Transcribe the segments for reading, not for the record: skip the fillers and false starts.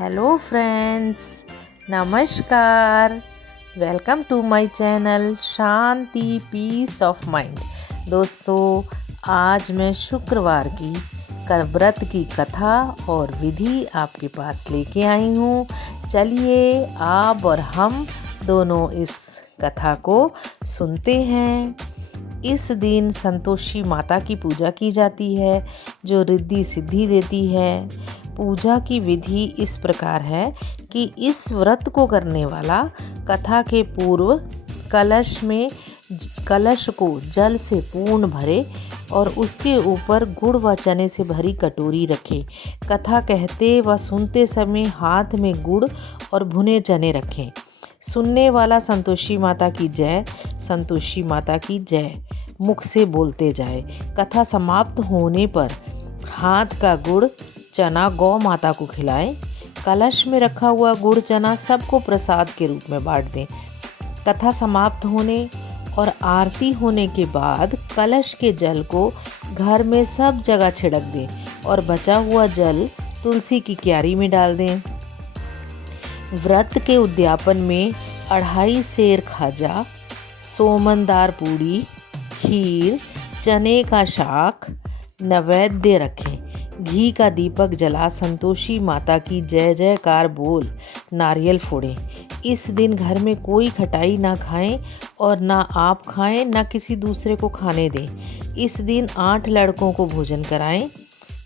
Hello friends, नमस्कार। Welcome to my channel Shanti peace of mind. दोस्तों, आज मैं शुक्रवार की व्रत की कथा और विधि आपके पास लेके आई हूँ। चलिए आप और हम दोनों इस कथा को सुनते हैं। इस दिन संतोषी माता की पूजा की जाती है, जो रिद्धि सिद्धि देती है। पूजा की विधि इस प्रकार है कि इस व्रत को करने वाला कथा के पूर्व कलश को जल से पूर्ण भरे और उसके ऊपर गुड़ व चने से भरी कटोरी रखे। कथा कहते व सुनते समय हाथ में गुड़ और भुने चने रखें। सुनने वाला संतोषी माता की जय, संतोषी माता की जय मुख से बोलते जाए। कथा समाप्त होने पर हाथ का गुड़ चना गौ माता को खिलाएं। कलश में रखा हुआ गुड़ चना सबको प्रसाद के रूप में बांट दें। कथा समाप्त होने और आरती होने के बाद कलश के जल को घर में सब जगह छिड़क दें और बचा हुआ जल तुलसी की क्यारी में डाल दें। व्रत के उद्यापन में 2.5 सेर खाजा, सोमनदार पूड़ी, खीर, चने का शाक नैवेद्य रखें। घी का दीपक जला संतोषी माता की जय जयकार बोल नारियल फोड़ें। इस दिन घर में कोई खटाई ना खाएं और ना आप खाएं, ना किसी दूसरे को खाने दें। इस दिन 8 लड़कों को भोजन कराएं।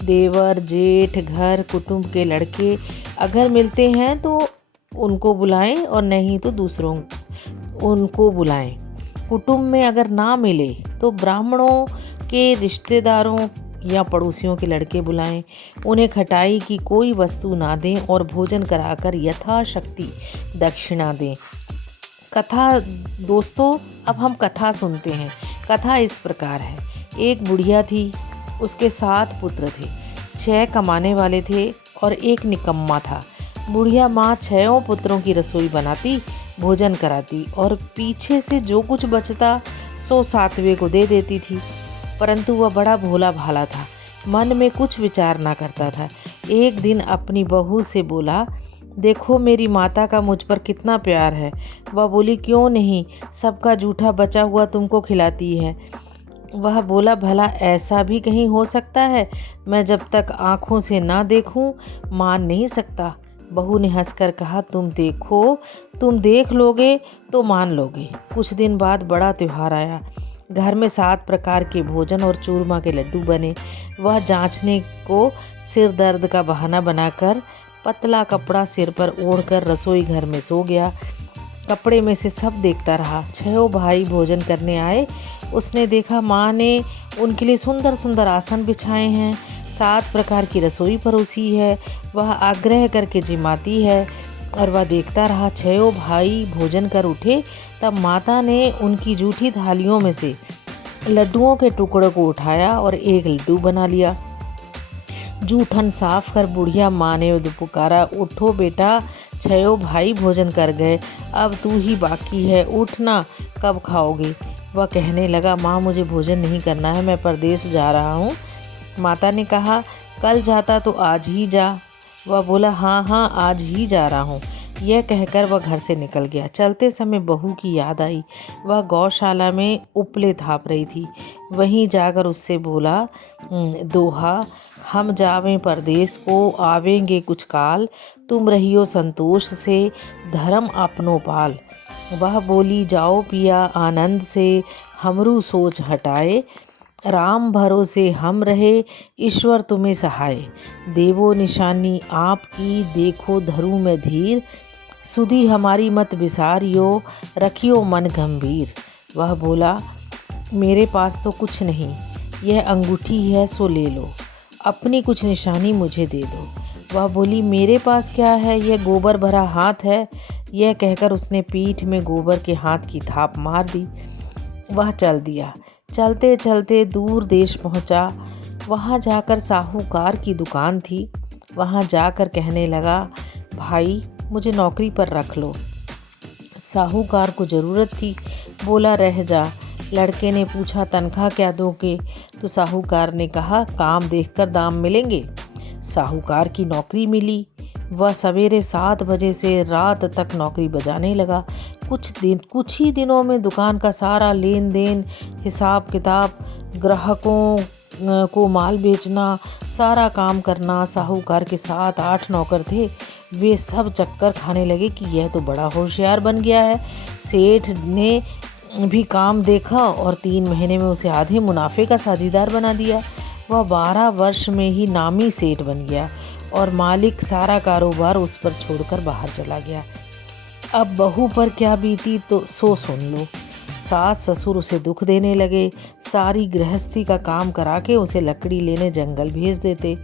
देवर, जेठ, घर कुटुंब के लड़के अगर मिलते हैं तो उनको बुलाएं और नहीं तो दूसरों उनको बुलाएं। कुटुंब में अगर ना मिले तो ब्राह्मणों के रिश्तेदारों या पड़ोसियों के लड़के बुलाएं। उन्हें खटाई की कोई वस्तु ना दें और भोजन कराकर यथाशक्ति दक्षिणा दें। कथा दोस्तों, अब हम कथा सुनते हैं। कथा इस प्रकार है। एक बुढ़िया थी, उसके 7 पुत्र थे। 6 कमाने वाले थे और एक निकम्मा था। बुढ़िया माँ 6 पुत्रों की रसोई बनाती, भोजन कराती और पीछे से जो कुछ बचता सो 7वें को दे देती थी। परंतु वह बड़ा भोला भाला था, मन में कुछ विचार ना करता था। एक दिन अपनी बहू से बोला, देखो मेरी माता का मुझ पर कितना प्यार है। वह बोली, क्यों नहीं, सबका जूठा बचा हुआ तुमको खिलाती है। वह बोला, भला ऐसा भी कहीं हो सकता है? मैं जब तक आँखों से ना देखूं मान नहीं सकता। बहू ने हंसकर कहा, तुम देख लोगे तो मान लोगे। कुछ दिन बाद बड़ा त्योहार आया। घर में 7 प्रकार के भोजन और चूरमा के लड्डू बने। वह जांचने को सिर दर्द का बहाना बनाकर पतला कपड़ा सिर पर ओढ़कर रसोई घर में सो गया। कपड़े में से सब देखता रहा। 6 भाई भोजन करने आए। उसने देखा माँ ने उनके लिए सुंदर सुंदर आसन बिछाए हैं, 7 प्रकार की रसोई परोसी है। वह आग्रह करके जिमाती है और वह देखता रहा। 6 भाई भोजन कर उठे, तब माता ने उनकी जूठी थालियों में से लड्डुओं के टुकड़ों को उठाया और एक लड्डू बना लिया। जूठन साफ कर बुढ़िया माँ ने पुकारा, उठो बेटा, 6 भाई भोजन कर गए, अब तू ही बाकी है, उठना, कब खाओगे? वह कहने लगा, माँ मुझे भोजन नहीं करना है, मैं परदेश जा रहा हूँ। माता ने कहा, कल जाता तो आज ही जा। वह बोला, हाँ आज ही जा रहा हूँ। यह कहकर वह घर से निकल गया। चलते समय बहू की याद आई। वह गौशाला में उपले थाप रही थी। वहीं जाकर उससे बोला, दोहा, हम जावें परदेश को, आवेंगे कुछ काल, तुम रहियो संतोष से, धर्म अपनो पाल। वह बोली, जाओ पिया आनंद से, हमरू सोच हटाए, राम भरोसे हम रहे, ईश्वर तुम्हें सहाय। देवो निशानी आपकी, देखो धरू में धीर, सुधी हमारी मत विसारियो, रखियो मन गंभीर। वह बोला, मेरे पास तो कुछ नहीं, यह अंगूठी है सो ले लो, अपनी कुछ निशानी मुझे दे दो। वह बोली, मेरे पास क्या है, यह गोबर भरा हाथ है। यह कहकर उसने पीठ में गोबर के हाथ की थाप मार दी। वह चल दिया। चलते चलते दूर देश पहुंचा। वहां जाकर साहूकार की दुकान थी। वहां जाकर कहने लगा, भाई मुझे नौकरी पर रख लो। साहूकार को ज़रूरत थी, बोला, रह जा। लड़के ने पूछा, तनख्वाह क्या दोगे? तो साहूकार ने कहा, काम देखकर दाम मिलेंगे। साहूकार की नौकरी मिली। वह सवेरे 7 बजे से रात तक नौकरी बजाने लगा। कुछ ही दिनों में दुकान का सारा लेन देन, हिसाब किताब, ग्राहकों को माल बेचना, सारा काम करना, साहूकार के 7-8 नौकर थे। वे सब चक्कर खाने लगे कि यह तो बड़ा होशियार बन गया है। सेठ ने भी काम देखा और 3 महीने में उसे आधे मुनाफे का साझीदार बना दिया। वह 12 वर्ष में ही नामी सेठ बन गया और मालिक सारा कारोबार उस पर छोड़कर बाहर चला गया। अब बहू पर क्या बीती तो सो सुन लो। सास ससुर उसे दुख देने लगे। सारी गृहस्थी का काम करा के उसे लकड़ी लेने जंगल भेज देते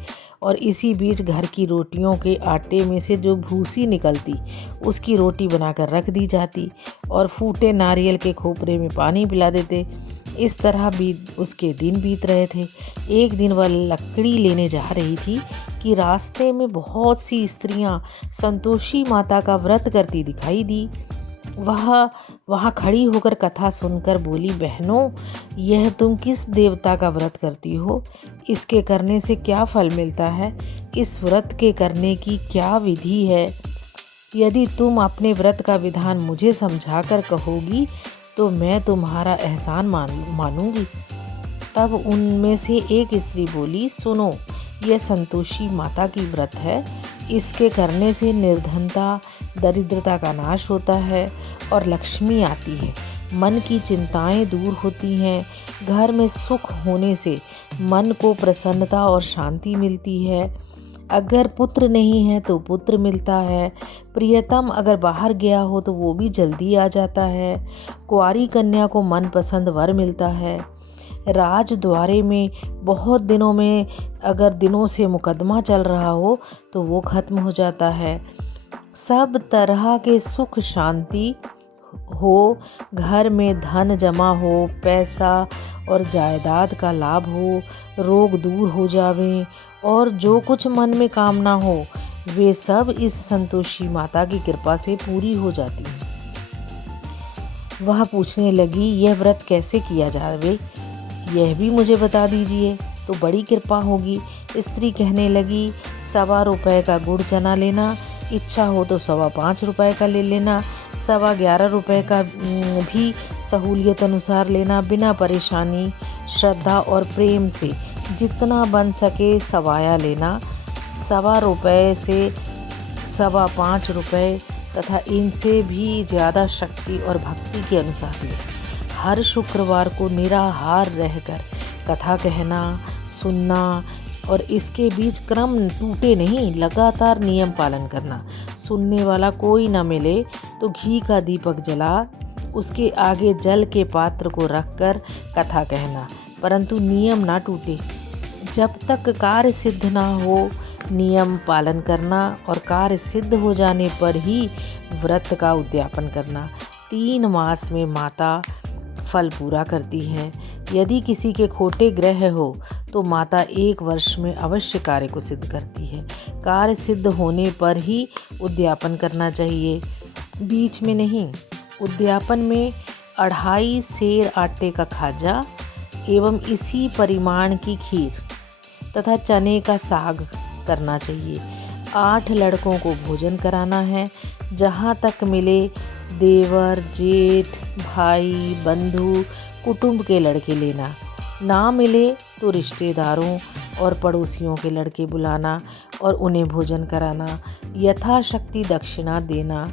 और इसी बीच घर की रोटियों के आटे में से जो भूसी निकलती उसकी रोटी बनाकर रख दी जाती और फूटे नारियल के खोपरे में पानी पिला देते। इस तरह उसके दिन बीत रहे थे। एक दिन वह लकड़ी लेने जा रही थी कि रास्ते में बहुत सी स्त्रियां संतोषी माता का व्रत करती दिखाई दी। वहाँ खड़ी होकर कथा सुनकर बोली, बहनों, यह तुम किस देवता का व्रत करती हो? इसके करने से क्या फल मिलता है? इस व्रत के करने की क्या विधि है? यदि तुम अपने व्रत का विधान मुझे समझाकर कहोगी तो मैं तुम्हारा एहसान मानूंगी। तब उनमें से एक स्त्री बोली, सुनो, यह संतोषी माता की व्रत है। इसके करने से निर्धनता, दरिद्रता का नाश होता है और लक्ष्मी आती है। मन की चिंताएं दूर होती हैं। घर में सुख होने से मन को प्रसन्नता और शांति मिलती है। अगर पुत्र नहीं है तो पुत्र मिलता है। प्रियतम अगर बाहर गया हो तो वो भी जल्दी आ जाता है। कुंवारी कन्या को मनपसंद वर मिलता है। राजद्वारे में बहुत दिनों से मुकदमा चल रहा हो तो वो खत्म हो जाता है। सब तरह के सुख शांति हो, घर में धन जमा हो, पैसा और जायदाद का लाभ हो, रोग दूर हो जावे और जो कुछ मन में कामना हो वे सब इस संतोषी माता की कृपा से पूरी हो जाती हैं। वह पूछने लगी, यह व्रत कैसे किया जावे, यह भी मुझे बता दीजिए तो बड़ी कृपा होगी। स्त्री कहने लगी, 1.25 रुपये का गुड़ चना लेना, इच्छा हो तो 5.25 रुपये का ले लेना, 11.25 रुपये का भी सहूलियत अनुसार लेना। बिना परेशानी, श्रद्धा और प्रेम से जितना बन सके सवाया लेना। 1.25 रुपये से 5.25 रुपये तथा इनसे भी ज़्यादा शक्ति और भक्ति के अनुसार ले। हर शुक्रवार को निराहार रहकर कथा कहना, सुनना और इसके बीच क्रम टूटे नहीं, लगातार नियम पालन करना। सुनने वाला कोई न मिले तो घी का दीपक जला उसके आगे जल के पात्र को रखकर कथा कहना, परंतु नियम ना टूटे। जब तक कार्य सिद्ध ना हो नियम पालन करना और कार्य सिद्ध हो जाने पर ही व्रत का उद्यापन करना। 3 मास में माता फल पूरा करती है। यदि किसी के खोटे ग्रह हो तो माता 1 वर्ष में अवश्य कार्य को सिद्ध करती है। कार्य सिद्ध होने पर ही उद्यापन करना चाहिए, बीच में नहीं। उद्यापन में 2.5 सेर आटे का खाजा एवं इसी परिमाण की खीर तथा चने का साग करना चाहिए। 8 लड़कों को भोजन कराना है। जहाँ तक मिले देवर, जेठ, भाई, बंधु, कुटुंब के लड़के लेना। ना मिले तो रिश्तेदारों और पड़ोसियों के लड़के बुलाना और उन्हें भोजन कराना। यथाशक्ति दक्षिणा देना।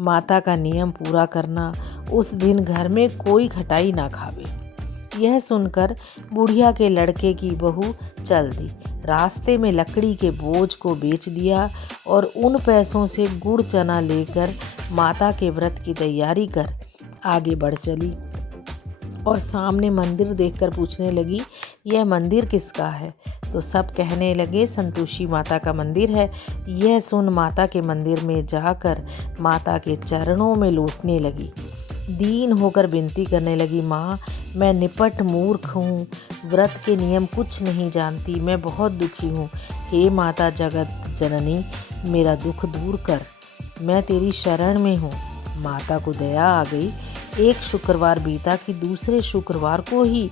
माता का नियम पूरा करना। उस दिन घर में कोई खटाई ना खावे। यह सुनकर बुढ़िया के लड़के की बहू चल दी। रास्ते में लकड़ी के बोझ को बेच दिया और उन पैसों से गुड़ चना लेकर माता के व्रत की तैयारी कर आगे बढ़ चली और सामने मंदिर देखकर पूछने लगी, यह मंदिर किसका है? तो सब कहने लगे, संतोषी माता का मंदिर है। यह सुन माता के मंदिर में जाकर माता के चरणों में लौटने लगी। दीन होकर विनती करने लगी, माँ, मैं निपट मूर्ख हूँ, व्रत के नियम कुछ नहीं जानती, मैं बहुत दुखी हूँ। हे माता जगत जननी, मेरा दुख दूर कर, मैं तेरी शरण में हूँ। माता को दया आ गई। एक शुक्रवार बीता कि दूसरे शुक्रवार को ही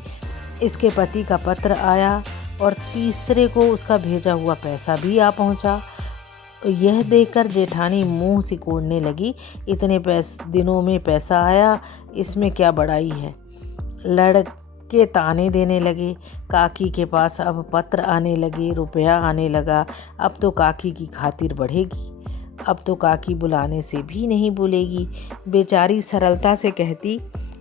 इसके पति का पत्र आया और तीसरे को उसका भेजा हुआ पैसा भी आ पहुँचा। यह देखकर जेठानी मुंह सिकोड़ने लगी। इतने दिनों में पैसा आया, इसमें क्या बड़ाई है। लड़के ताने देने लगे। काकी के पास अब पत्र आने लगे, रुपया आने लगा। अब तो काकी की खातिर बढ़ेगी। अब तो काकी बुलाने से भी नहीं भूलेगी। बेचारी सरलता से कहती,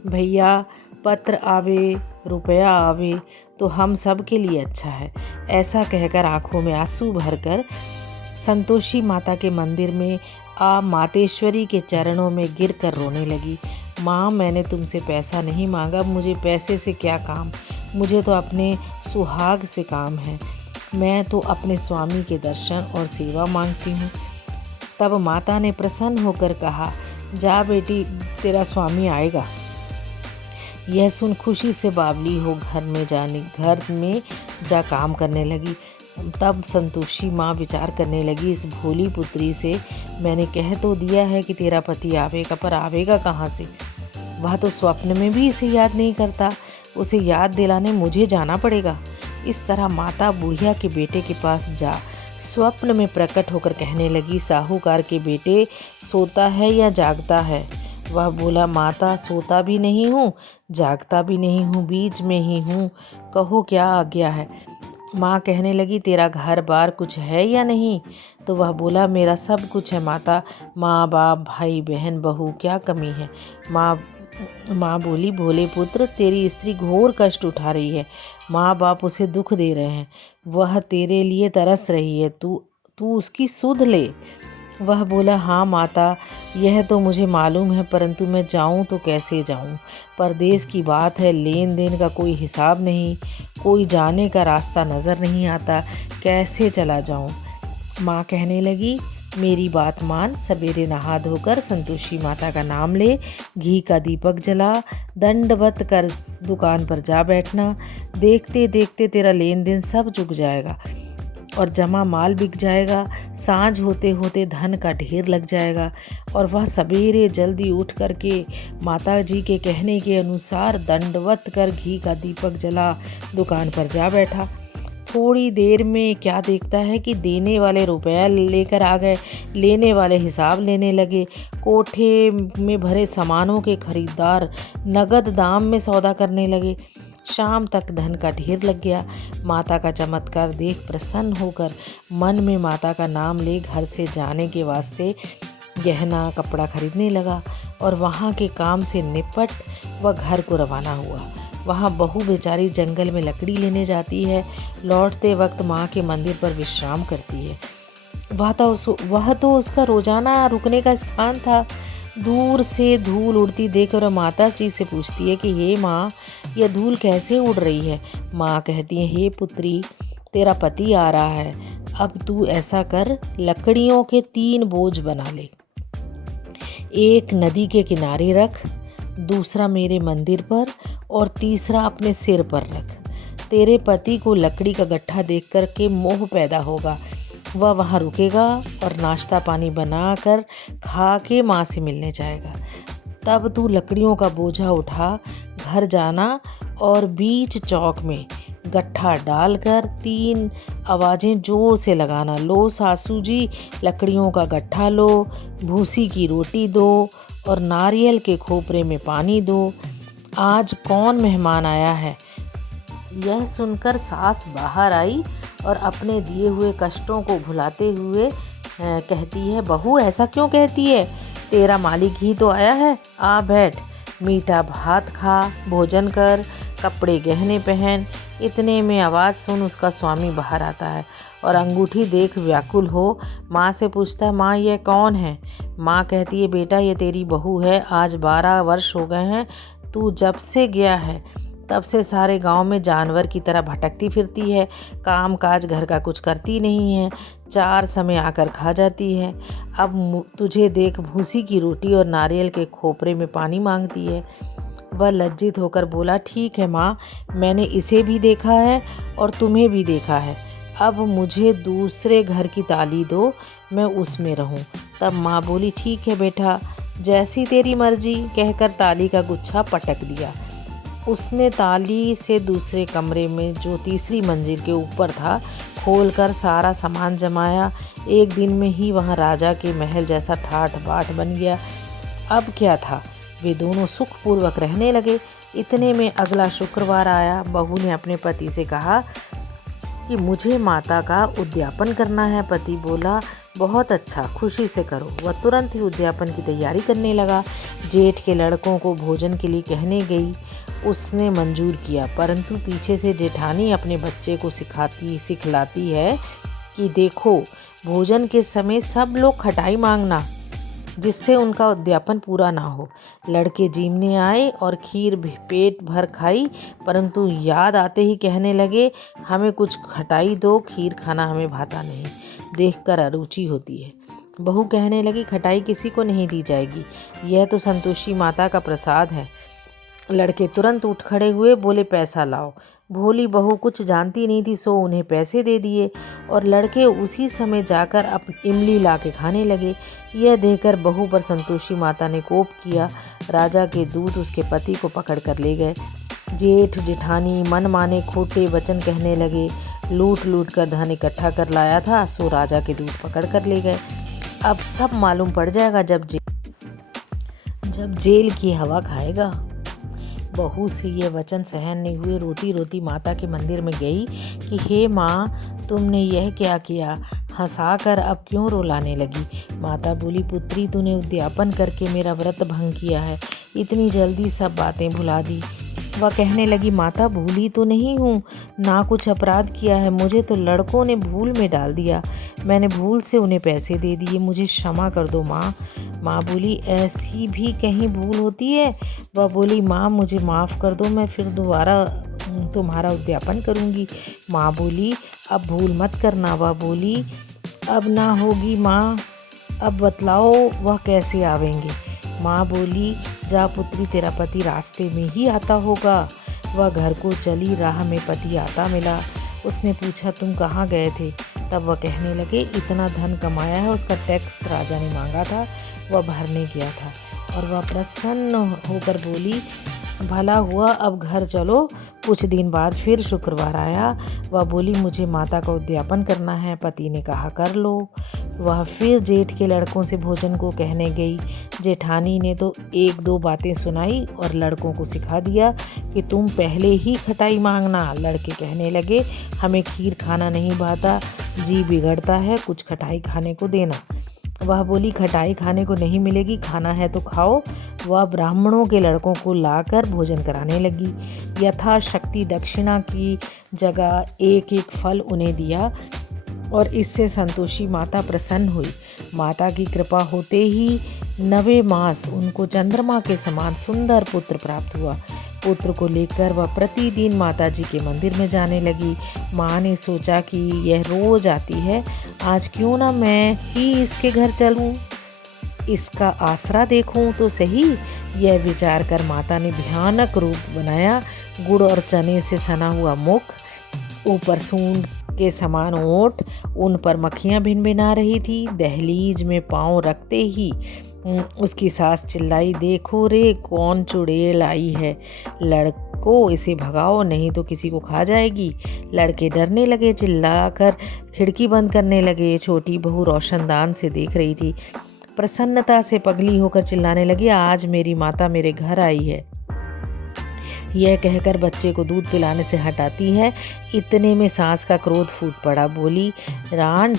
भैया पत्र आवे, रुपया आवे तो हम सब के लिए अच्छा है। ऐसा कहकर आंखों में आंसू भरकर संतोषी माता के मंदिर में मातेश्वरी के चरणों में गिरकर रोने लगी। माँ, मैंने तुमसे पैसा नहीं मांगा, मुझे पैसे से क्या काम, मुझे तो अपने सुहाग से काम है। मैं तो अपने स्वामी के दर्शन और सेवा मांगती हूँ। तब माता ने प्रसन्न होकर कहा, जा बेटी, तेरा स्वामी आएगा। यह सुन खुशी से बावली हो घर में जा काम करने लगी। तब संतोषी माँ विचार करने लगी, इस भोली पुत्री से मैंने कह तो दिया है कि तेरा पति आवेगा, पर आवेगा कहाँ से। वह तो स्वप्न में भी इसे याद नहीं करता। उसे याद दिलाने मुझे जाना पड़ेगा। इस तरह माता बुढ़िया के बेटे के पास जा स्वप्न में प्रकट होकर कहने लगी, साहूकार के बेटे, सोता है या जागता है। वह बोला, माता, सोता भी नहीं हूँ, जागता भी नहीं हूँ, बीच में ही हूँ, कहो क्या आज्ञा है। माँ कहने लगी, तेरा घर बार कुछ है या नहीं। तो वह बोला, मेरा सब कुछ है माता, माँ बाप भाई बहन बहू, क्या कमी है। माँ बोली, भोले पुत्र, तेरी स्त्री घोर कष्ट उठा रही है। माँ बाप उसे दुख दे रहे हैं। वह तेरे लिए तरस रही है, तू उसकी सुध ले। वह बोला, हाँ माता, यह तो मुझे मालूम है, परंतु मैं जाऊं तो कैसे जाऊं। परदेश की बात है, लेन देन का कोई हिसाब नहीं, कोई जाने का रास्ता नज़र नहीं आता, कैसे चला जाऊं। माँ कहने लगी, मेरी बात मान, सवेरे नहा धोकर संतोषी माता का नाम ले, घी का दीपक जला, दंडवत कर दुकान पर जा बैठना। देखते देखते तेरा लेन देन सब चुक जाएगा और जमा माल बिक जाएगा। सांझ होते होते धन का ढेर लग जाएगा। और वह सवेरे जल्दी उठ करके माता जी के कहने के अनुसार दंडवत कर घी का दीपक जला दुकान पर जा बैठा। थोड़ी देर में क्या देखता है कि देने वाले रुपया लेकर आ गए, लेने वाले हिसाब लेने लगे। कोठे में भरे सामानों के खरीदार नगद दाम में सौदा करने लगे। शाम तक धन का ढेर लग गया। माता का चमत्कार देख प्रसन्न होकर मन में माता का नाम ले घर से जाने के वास्ते गहना कपड़ा खरीदने लगा और वहाँ के काम से निपट वह घर को रवाना हुआ। वहाँ बहू बेचारी जंगल में लकड़ी लेने जाती है, लौटते वक्त माँ के मंदिर पर विश्राम करती है। वह तो उसका रोजाना रुकने का स्थान था। दूर से धूल उड़ती देखकर माता जी से पूछती है कि हे माँ, यह धूल कैसे उड़ रही है। माँ कहती है, हे पुत्री, तेरा पति आ रहा है, अब तू ऐसा कर, लकड़ियों के 3 बोझ बना ले। एक नदी के किनारे रख, दूसरा मेरे मंदिर पर और तीसरा अपने सिर पर रख। तेरे पति को लकड़ी का गट्ठा देख कर के मोह पैदा होगा। वह वहाँ रुकेगा और नाश्ता पानी बनाकर खा के माँ से मिलने जाएगा। तब तू लकड़ियों का बोझा उठा घर जाना और बीच चौक में गट्ठा डालकर 3 आवाज़ें जोर से लगाना, लो सासू जी, लकड़ियों का गट्ठा लो, भूसी की रोटी दो और नारियल के खोपरे में पानी दो। आज कौन मेहमान आया है। यह सुनकर सास बाहर आई और अपने दिए हुए कष्टों को भुलाते हुए कहती है, बहू ऐसा क्यों कहती है, तेरा मालिक ही तो आया है, आ बैठ, मीठा भात खा, भोजन कर, कपड़े गहने पहन। इतने में आवाज़ सुन उसका स्वामी बाहर आता है और अंगूठी देख व्याकुल हो माँ से पूछता है, माँ ये कौन है। माँ कहती है, बेटा ये तेरी बहू है, आज 12 वर्ष हो गए हैं, तू जब से गया है तब से सारे गांव में जानवर की तरह भटकती फिरती है, काम काज घर का कुछ करती नहीं है, 4 समय आकर खा जाती है। अब तुझे देख भूसी की रोटी और नारियल के खोपरे में पानी मांगती है। वह लज्जित होकर बोला, ठीक है माँ, मैंने इसे भी देखा है और तुम्हें भी देखा है, अब मुझे दूसरे घर की ताली दो, मैं उसमें रहूं। तब माँ बोली, ठीक है बेटा, जैसी तेरी मर्जी, कहकर ताली का गुच्छा पटक दिया। उसने ताली से दूसरे कमरे में जो तीसरी मंजिल के ऊपर था खोलकर सारा सामान जमाया। एक दिन में ही वहाँ राजा के महल जैसा ठाठ बाट बन गया। अब क्या था, वे दोनों सुखपूर्वक रहने लगे। इतने में अगला शुक्रवार आया। बहू ने अपने पति से कहा कि मुझे माता का उद्यापन करना है। पति बोला, बहुत अच्छा, खुशी से करो। वह तुरंत ही उद्यापन की तैयारी करने लगा। जेठ के लड़कों को भोजन के लिए कहने गई। उसने मंजूर किया, परंतु पीछे से जेठानी अपने बच्चे को सिखलाती है कि देखो, भोजन के समय सब लोग खटाई मांगना, जिससे उनका उद्यापन पूरा ना हो। लड़के जीमने आए और खीर भी पेट भर खाई, परंतु याद आते ही कहने लगे, हमें कुछ खटाई दो, खीर खाना हमें भाता नहीं, देखकर अरुचि होती है। बहू कहने लगी, खटाई किसी को नहीं दी जाएगी, यह तो संतोषी माता का प्रसाद है। लड़के तुरंत उठ खड़े हुए, बोले, पैसा लाओ। भोली बहू कुछ जानती नहीं थी, सो उन्हें पैसे दे दिए और लड़के उसी समय जाकर इमली ला के खाने लगे। यह देखकर बहू पर संतोषी माता ने कोप किया। राजा के दूत उसके पति को पकड़ कर ले गए। जेठ जेठानी मन माने खोटे वचन कहने लगे। लूट लूट कर धन इकट्ठा कर लाया था, सो राजा के दूत पकड़ कर ले गए। अब सब मालूम पड़ जाएगा जब जेल की हवा खाएगा। बहू से ये वचन सहन नहीं हुए। रोती रोती माता के मंदिर में गई कि हे माँ, तुमने यह क्या किया? हंसाकर अब क्यों रुलाने लगी? माता बोली, पुत्री, तूने उद्यापन करके मेरा व्रत भंग किया है, इतनी जल्दी सब बातें भुला दी। वह कहने लगी, माता, भूली तो नहीं हूँ, ना कुछ अपराध किया है, मुझे तो लड़कों ने भूल में डाल दिया, मैंने भूल से उन्हें पैसे दे दिए, मुझे क्षमा कर दो माँ। माँ बोली, ऐसी भी कहीं भूल होती है? वह बोली, माँ, मुझे माफ़ कर दो, मैं फिर दोबारा तुम्हारा उद्यापन करूँगी। माँ बोली, अब भूल मत करना। वह बोली, अब ना होगी माँ, अब बतलाओ वह कैसे आवेंगे? माँ बोली, जा पुत्री, तेरा पति रास्ते में ही आता होगा। वह घर को चली, राह में पति आता मिला। उसने पूछा, तुम कहाँ गए थे? तब वह कहने लगे, इतना धन कमाया है, उसका टैक्स राजा ने मांगा था, वह भरने गया था। और वह प्रसन्न होकर बोली, भला हुआ, अब घर चलो। कुछ दिन बाद फिर शुक्रवार आया। वह बोली, मुझे माता का उद्यापन करना है। पति ने कहा, कर लो। वह फिर जेठ के लड़कों से भोजन को कहने गई। जेठानी ने तो एक दो बातें सुनाई और लड़कों को सिखा दिया कि तुम पहले ही खटाई मांगना। लड़के कहने लगे, हमें खीर खाना नहीं भाता, जी बिगड़ता है, कुछ खटाई खाने को देना। वह बोली, खटाई खाने को नहीं मिलेगी, खाना है तो खाओ। वह ब्राह्मणों के लड़कों को लाकर भोजन कराने लगी। यथाशक्ति दक्षिणा की जगह एक एक फल उन्हें दिया और इससे संतोषी माता प्रसन्न हुई। माता की कृपा होते ही 9वें मास उनको चंद्रमा के समान सुंदर पुत्र प्राप्त हुआ। पुत्र को लेकर वह प्रतिदिन माता जी के मंदिर में जाने लगी। माँ ने सोचा कि यह रोज आती है, आज क्यों ना मैं ही इसके घर चलूं, इसका आसरा देखूं तो सही। यह विचार कर माता ने भयानक रूप बनाया। गुड़ और चने से सना हुआ मुख, ऊपर सूंड के समान ओंठ, उन पर मक्खियाँ भिनभिना रही थी। दहलीज में पाँव रखते ही उसकी सास चिल्लाई, देखो रे, कौन चुड़ैल आई है, लड़को इसे भगाओ, नहीं तो किसी को खा जाएगी। लड़के डरने लगे, चिल्लाकर खिड़की बंद करने लगे। छोटी बहू रोशनदान से देख रही थी। प्रसन्नता से पगली होकर चिल्लाने लगी, आज मेरी माता मेरे घर आई है। यह कहकर बच्चे को दूध पिलाने से हटाती है। इतने में सास का क्रोध फूट पड़ा। बोली, रांड,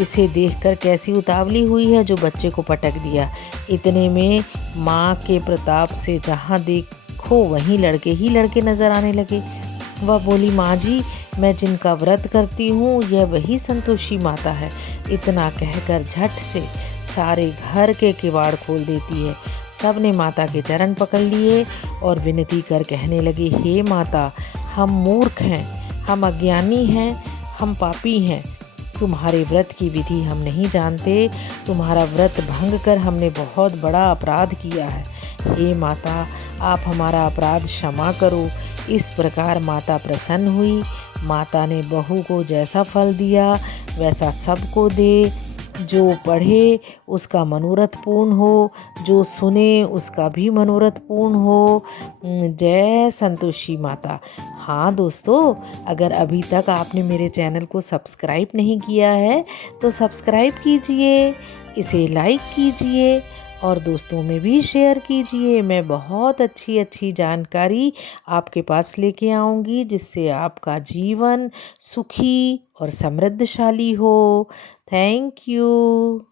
इसे देखकर कैसी उतावली हुई है जो बच्चे को पटक दिया। इतने में माँ के प्रताप से जहाँ देखो वहीं लड़के ही लड़के नजर आने लगे। वह बोली, माँ जी, मैं जिनका व्रत करती हूँ यह वही संतोषी माता है। इतना कहकर झट से सारे घर के किवाड़ खोल देती है। सब ने माता के चरण पकड़ लिए और विनती कर कहने लगी, हे माता, हम मूर्ख हैं, हम अज्ञानी हैं, हम पापी हैं, तुम्हारे व्रत की विधि हम नहीं जानते, तुम्हारा व्रत भंग कर हमने बहुत बड़ा अपराध किया है। हे माता, आप हमारा अपराध क्षमा करो। इस प्रकार माता प्रसन्न हुई। माता ने बहू को जैसा फल दिया वैसा सबको दे। जो पढ़े उसका मनोरथ पूर्ण हो, जो सुने उसका भी मनोरथ पूर्ण हो। जय संतोषी माता। हाँ दोस्तों, अगर अभी तक आपने मेरे चैनल को सब्सक्राइब नहीं किया है तो सब्सक्राइब कीजिए, इसे लाइक कीजिए और दोस्तों में भी शेयर कीजिए। मैं बहुत अच्छी अच्छी जानकारी आपके पास लेके आऊँगी, जिससे आपका जीवन सुखी और समृद्धशाली हो। Thank you.